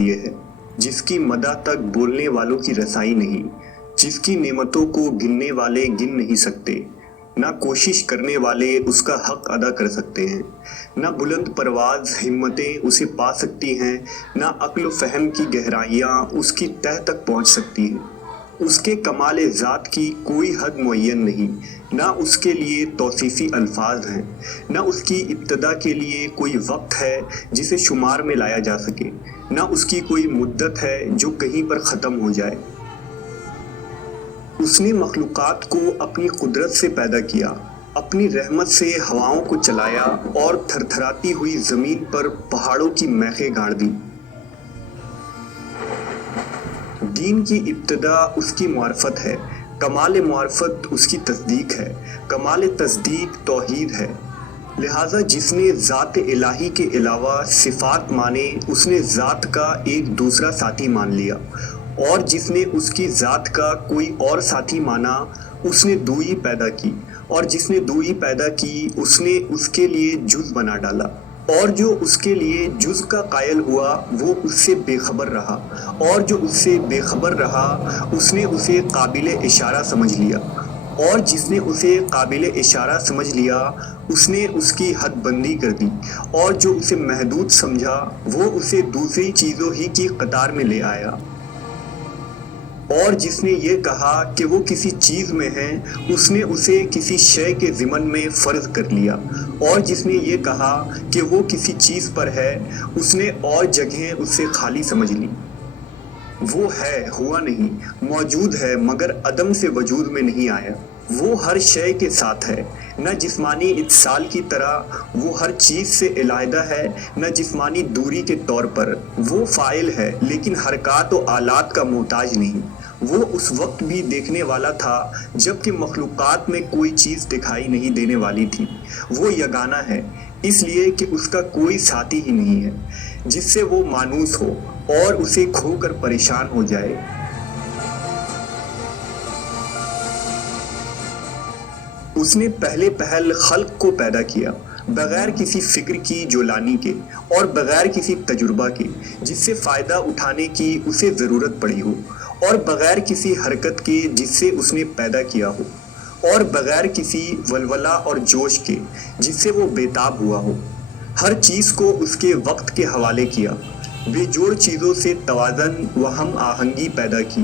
لیے ہے، جس کی مدح تک بولنے والوں کی رسائی نہیں، جس کی نعمتوں کو گننے والے گن نہیں سکتے، نہ کوشش کرنے والے اس کا حق ادا کر سکتے ہیں، نہ بلند پرواز ہمتیں اسے پا سکتی ہیں، نہ عقل و فہم کی گہرائیاں اس کی تہہ تک پہنچ سکتی ہیں۔ اس کے کمال ذات کی کوئی حد معین نہیں، نہ اس کے لیے توصیفی الفاظ ہیں، نہ اس کی ابتدا کے لیے کوئی وقت ہے جسے شمار میں لایا جا سکے، نہ اس کی کوئی مدت ہے جو کہیں پر ختم ہو جائے۔ اس نے مخلوقات کو اپنی قدرت سے پیدا کیا، اپنی رحمت سے ہواؤں کو چلایا اور تھرتھراتی ہوئی زمین پر پہاڑوں کی میخیں گاڑ دی۔ دین کی ابتدا اس کی معرفت ہے، کمال معرفت اس کی تصدیق ہے، کمال تصدیق توحید ہے۔ لہٰذا جس نے ذات الہی کے علاوہ صفات مانے اس نے ذات کا ایک دوسرا ساتھی مان لیا، اور جس نے اس کی ذات کا کوئی اور ساتھی مانا اس نے دوئی پیدا کی، اور جس نے دوئی پیدا کی اس نے اس کے لیے جز بنا ڈالا، اور جو اس کے لیے جز کا قائل ہوا وہ اس سے بے خبر رہا، اور جو اس سے بے خبر رہا اس نے اسے قابل اشارہ سمجھ لیا، اور جس نے اسے قابل اشارہ سمجھ لیا اس نے اس کی حد بندی کر دی، اور جو اسے محدود سمجھا وہ اسے دوسری چیزوں ہی کی قطار میں لے آیا، اور جس نے یہ کہا کہ وہ کسی چیز میں ہے اس نے اسے کسی شے کے ضمن میں فرض کر لیا، اور جس نے یہ کہا کہ وہ کسی چیز پر ہے اس نے اور جگہیں اس سے خالی سمجھ لی۔ وہ ہے، ہوا نہیں، موجود ہے مگر عدم سے وجود میں نہیں آیا۔ وہ ہر شے کے ساتھ ہے، نہ جسمانی اتصال کی طرح وہ ہر چیز سے علیحدہ ہے، نہ جسمانی دوری کے طور پر۔ وہ فاعل ہے لیکن حرکات و آلات کا محتاج نہیں۔ وہ اس وقت بھی دیکھنے والا تھا جبکہ مخلوقات میں کوئی چیز دکھائی نہیں دینے والی تھی۔ وہ یگانہ ہے اس لیے کہ اس کا کوئی ساتھی ہی نہیں ہے جس سے وہ مانوس ہو اور اسے کھو کر پریشان ہو جائے۔ اس نے پہلے پہل خلق کو پیدا کیا، بغیر کسی فکر کی جو لانی کے، اور بغیر کسی تجربہ کے جس سے فائدہ اٹھانے کی اسے ضرورت پڑی ہو، اور بغیر کسی حرکت کے جس سے اس نے پیدا کیا ہو، اور بغیر کسی ولولہ اور جوش کے جس سے وہ بےتاب ہوا ہو۔ ہر چیز کو اس کے وقت کے حوالے کیا، بے جوڑ چیزوں سے توازن و ہم آہنگی پیدا کی،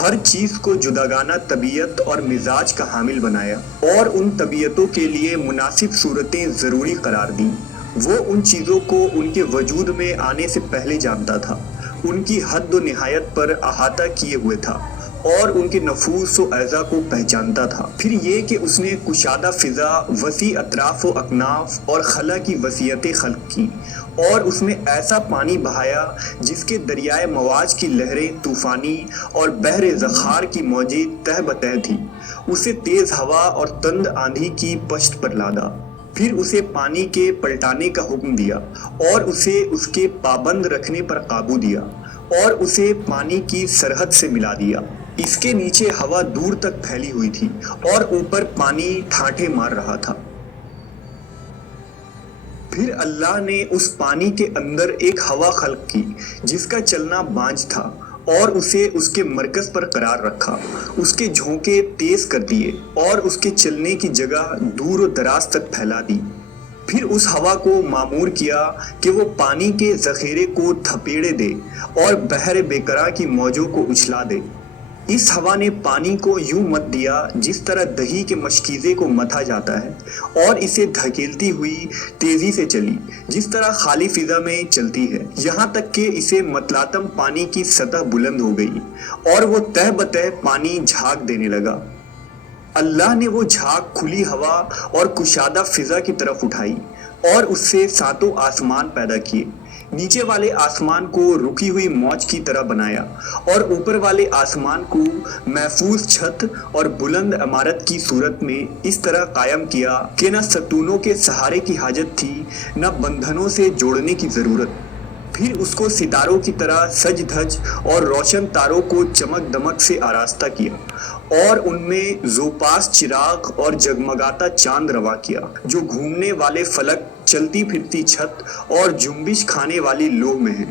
ہر چیز کو جداگانہ طبیعت اور مزاج کا حامل بنایا، اور ان طبیعتوں کے لیے مناسب صورتیں ضروری قرار دیں۔ وہ ان چیزوں کو ان کے وجود میں آنے سے پہلے جانتا تھا، ان کی حد و نہایت پر احاطہ کیے ہوئے تھا، اور ان کے نفوس و اعضاء کو پہچانتا تھا۔ پھر یہ کہ اس نے کشادہ فضا، وسیع اطراف و اکناف اور خلا کی وسعتیں خلق کی، اور اس میں ایسا پانی بہایا جس کے دریائے مواج کی لہریں طوفانی اور بحر زخار کی موجیں تہ بتہ تھی۔ اسے تیز ہوا اور تند آندھی کی پشت پر لادا، پھر اسے پانی کے پلٹانے کا حکم دیا، اور اسے اس کے پابند رکھنے پر قابو دیا، اور اسے پانی کی سرحد سے ملا دیا۔ اس کے نیچے ہوا دور تک پھیلی ہوئی تھی اور اوپر پانی ٹھاٹھے مار رہا تھا۔ پھر اللہ نے اس پانی کے اندر ایک ہوا خلق کی جس کا چلنا بانجھ تھا، اور اسے اس کے مرکز پر قرار رکھا، اس کے جھونکے تیز کر دیے اور اس کے چلنے کی جگہ دور و دراز تک پھیلا دی۔ پھر اس ہوا کو مامور کیا کہ وہ پانی کے ذخیرے کو تھپیڑے دے اور بحر بیکراں کی موجوں کو اچھلا دے۔ اس ہوا نے پانی کو یوں مت دیا جس طرح دہی کے مشکیزے کو متھا جاتا ہے، اور اسے دھکیلتی ہوئی تیزی سے چلی جس طرح خالی فضا میں چلتی ہے، یہاں تک کہ اسے متلاطم پانی کی سطح بلند ہو گئی اور وہ تہ بتہ پانی جھاگ دینے لگا۔ اللہ نے وہ جھاگ کھلی ہوا اور کشادہ فضا کی طرف اٹھائی اور اس سے ساتوں آسمان پیدا کیے، نیچے والے آسمان کو رکی ہوئی موج کی طرح بنایا، اور اوپر والے آسمان کو محفوظ چھت اور بلند عمارت کی صورت میں اس طرح قائم کیا کہ نہ ستونوں کے سہارے کی حاجت تھی نہ بندھنوں سے جوڑنے کی ضرورت۔ پھر اس کو ستاروں کی طرح سج دھج اور روشن تاروں کو چمک دمک سے آراستہ کیا، اور ان میں زوپاس چراغ اور جگمگاتا چاند روا کیا جو گھومنے والے فلک، چلتی پھرتی چھت اور جنبش کھانے والی لوح میں ہیں۔